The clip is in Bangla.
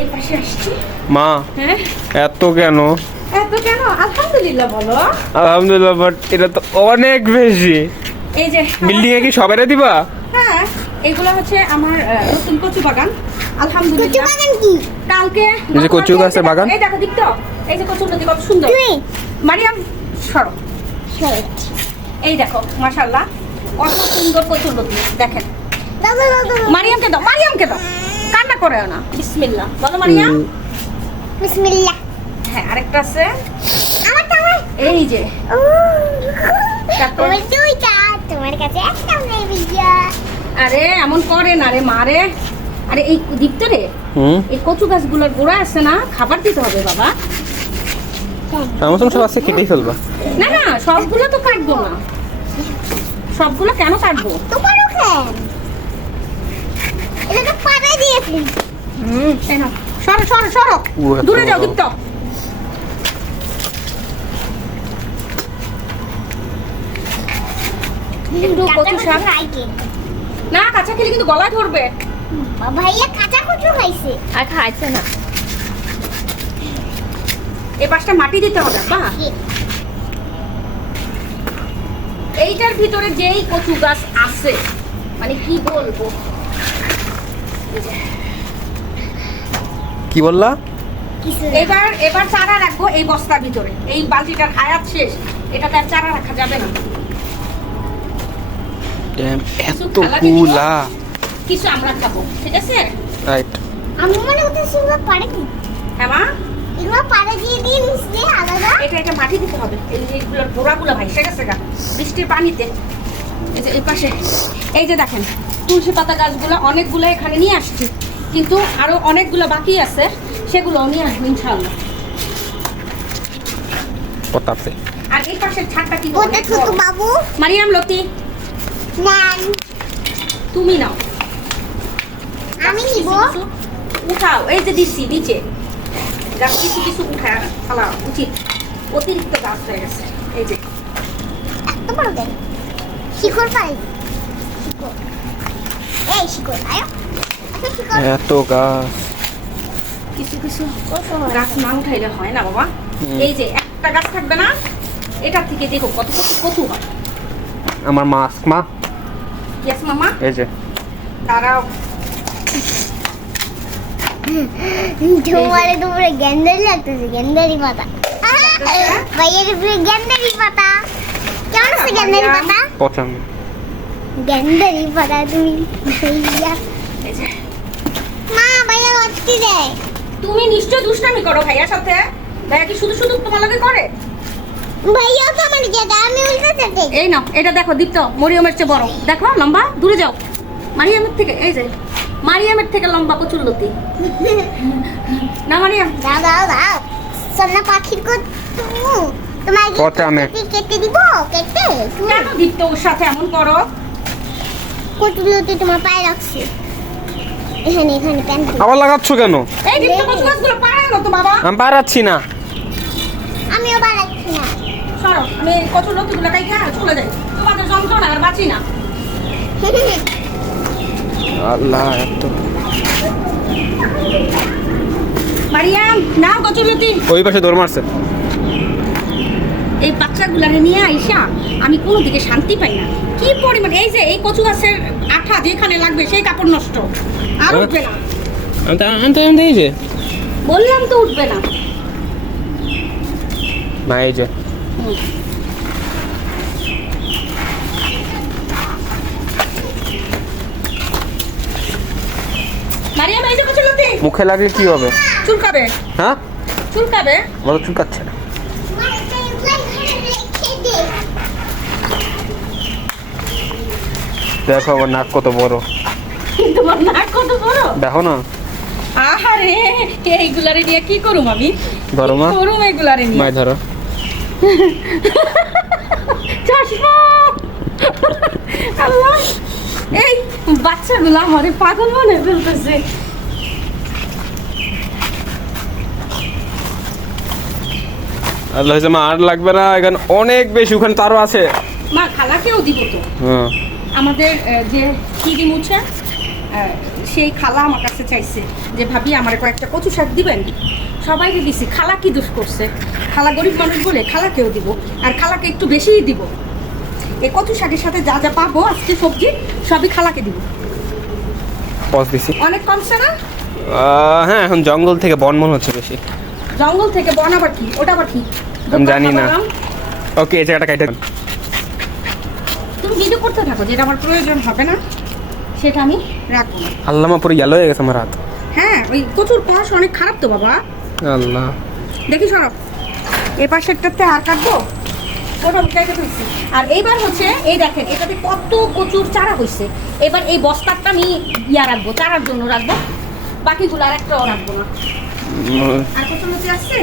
এই পাশে আসছি। মা হ্যাঁ এত কেন? এত কেন? আলহামদুলিল্লাহ বলো। আলহামদুলিল্লাহ, বাট এটা তো অনেক বেশি। এই যে বিল্ডিং এ কি সবাইরে দিবা? হ্যাঁ, এগুলো হচ্ছে আমার নতুন কচু বাগান। আলহামদুলিল্লাহ। কি কালকে এই যে কচু গাছের বাগান? এই দেখো দীপ্ত, এই যে কচু নদী কত সুন্দর। মারিয়াম সরো। এই দেখো মাশাআল্লাহ কত সুন্দর কচু নদী দেখেন। মারিয়ামকে দাও, মারিয়ামকে দাও, কান্না করে না। বিসমিল্লাহ বলো মারিয়াম। বিসমিল্লাহ। হ্যাঁ আরেকটা আছে আমারটা আমার। এই যে তারপর আমার দুইটা, তোমার কাছে একটা নেই ভাইয়া। আরে এমন করে না রে মারে। আরে এই দীপ্ত রে, এই কচু গাছগুলোর গোড়া আছে না, খাবার দিতে হবে বাবা। আমার সব আছে, কেটেই ফেলবা। না না সবগুলো তো কাটবো না, সবগুলো কেন কাটবো? তো পারো কেন? এটা তো পাড়া দিয়েছি। এই নাও, সরো সরো সরো, ও এত দূরে যাও বড়। দীপ্ত। একটু কচু শাক না, কাঁচা খেলে কিন্তু গলায় ধরবে। ভাইয়া কাঁচা কচু খাইছে। আর খাইছে না। এই পাশটা মাটি দিতে হবে বা এইটার ভিতরে যেই কচু গাছ আছে, মানে কি বলবো। কি বললা? কিছু এবার এবার চারা রাখবো এই বস্তার ভিতরে। এই বালতিটার হায়াত শেষ, এটাতে আর চারা রাখা যাবে না। এত গুলা। কিছু আমরা খাবো, ঠিক আছে? রাইট। আমি মনে করতে শুনবো পারে কি? হ্যাঁ মা, এগুলো পাড়া দিয়ে দিয়ে মিশলে আলাদা। এটা মাটি দিতে হবে। এই যে এইগুলোর গোড়াগুলো ভাইসে গেছে গা বৃষ্টির পানিতে। এই যে এই পাশে এই যে দেখেন তুলসী পাতা গাছগুলো অনেকগুলো এখানে নিয়ে আসছি, কিন্তু আরো অনেকগুলো বাকি আছে, সেগুলো নিয়ে আসবো ইনশাআল্লাহ। পতাপে। আর এই পাশের ছাদটা কি ওটা ছোট বাবু মারিয়াম লতি নেন। তুমি নাও। আমি নিব। কিছু উঠাও, এই যে দিচ্ছি নিচে গাছ কিছু কিছু উঠা ফেলা উচিত, অতিরিক্ত গাছ হয়ে গেছে। এই যে এত বড় দেন শিকড় পাই। শিকড় এই শিকড় আয়। আচ্ছা শিকড় এত গাছ। কিছু কিছু গাছ না উঠাইলে হয় না বাবা। এই যে একটা গাছ থাকবে না, এটা থেকে দেখো কত কত কচু হয়। আমার মাস্ক মা, ইয়েস মামা। এই যে তারাও তোমারে তোমারে গেন্দারি লাগতেছে। গেন্দারি পাতা ভাইয়ের উপরে গেন্দারি পাতা। কেমন আছে গেন্দারি পাতা? পছন্দ। গেন্দারি পাতা তুমি ভাইয়া। এই যে মা ভাইয়া লটকি দেয়। তুমি নিশ্চয় দুষ্টামি করো ভাইয়ার সাথে। ভাইয়া কি শুধু শুধু তোমার লগে করে? ভাইয়া তো আমার যেটা আমি উল্টা চাটে। এই নাও, এটা দেখো দীপ্ত, মরিয়মের চেয়ে বড়। দেখো লম্বা, দূরে যাও। মারিয়ামের থেকে, এই যে মারিয়ামের থেকে লম্বা কচুর লতি না মারিয়াম। দাও দাও দাও সোনা পাখির কচু। তোমার কটা আমি? কেটে দিব কেটে। কেন দীপ্ত ওর সাথে এমন করো? কচু লতি তোমার পায়ে রাখছি। এখানে এখানে প্যান্ট। আবার লাগাচ্ছ কেন? এই দীপ্ত কচু গাছগুলো পাড়ায় না তো বাবা। আমি পারাচ্ছি না। আমিও বাড়াচ্ছি না। সরো, আমি কচুর লতিগুলো কাইটা চলে যাই। তোমাদের যন্ত্রণা আর বাঁচি না। আল্লাহ এত। মারিয়াম নাও কচুর লতি। ওই পাশে দৌড় মারছে। এই বাচ্চাগুলারে নিয়ে আইসা আমি কোনো দিকে শান্তি পাই না। কি পরিমাণ এই যে এই কচু গাছের আঠা যেখানে লাগবে সেই কাপড় নষ্ট, আর উঠবে না। আমি এই যে বললাম তো উঠবে না। না, এই যে মারিয়াম এই যে কচুর লতি মুখে লাগলে কি হবে? চুলকাবে, হ্যাঁ, চুলকাবে। বলো চুলকাচ্ছে না। আমার একটা এগুলো এখানে রেখে দে। দেখো আমার নাক কত বড়। তোমার নাক কত বড়। দেখো না। আহারে এইগুলারে নিয়ে কি করুম আমি? ধরো মা। কি করুম এইগুলারে নিয়ে? মাই ধরো। চশমা আল্লাহ, এই বাচ্চাগুলো আমারে পাগল মনে ফেলতেছে। আল্লাহ হয়েছে মা, আর লাগবে না, এখানে অনেক বেশি, ওখানে তারও আছে। মা খালাকেও দিব তো। হ্যাঁ আমাদের যে কি মুছে সেই খালা আমার কাছে চাইছে যে ভাবি আমার কয়েকটা কচু শাক দিবেন, সবাইকে দিছি। খালা কি দোষ করছে? খালা গরিব মানুষ বলে খালাকেও দিব, আর খালাকে একটু বেশিই দিব। এই কচু শাকের সাথে যা যা পাবো আজকে সবজি সবই খালাকে দিব। পজ দিছি। অনেক কমছে না? হ্যাঁ, এখন জঙ্গল থেকে বন মনে হচ্ছে বেশি। জঙ্গল থেকে বন আবার কি? ওটা আবার কি? আমি জানি না। ওকে, এই জায়গাটা কাইটে। তুমি ভিডিও করতে থাকো, যেটা আমার প্রয়োজন হবে না সেটা আমি রাখবো না। আল্লাহ, মা পুরো ইয়েলো হয়ে গেছে আমার হাত। হ্যাঁ, ওই কচুর কোয়াশ অনেক খারাপ তো বাবা। আল্লাহ, দেখি শোনো, এ পাশেরটাতে আর কাটবো, ওটা কেটে ফেলছি। আর এইবার হচ্ছে এই দেখেন এটাতে কত কচুর চারা হয়েছে। এবার এই বস্তাটা আমি রাখবো, চারার জন্য রাখবো, বাকিগুলো আর একটাও রাখবো না। আর কচুর মধ্যে আসছে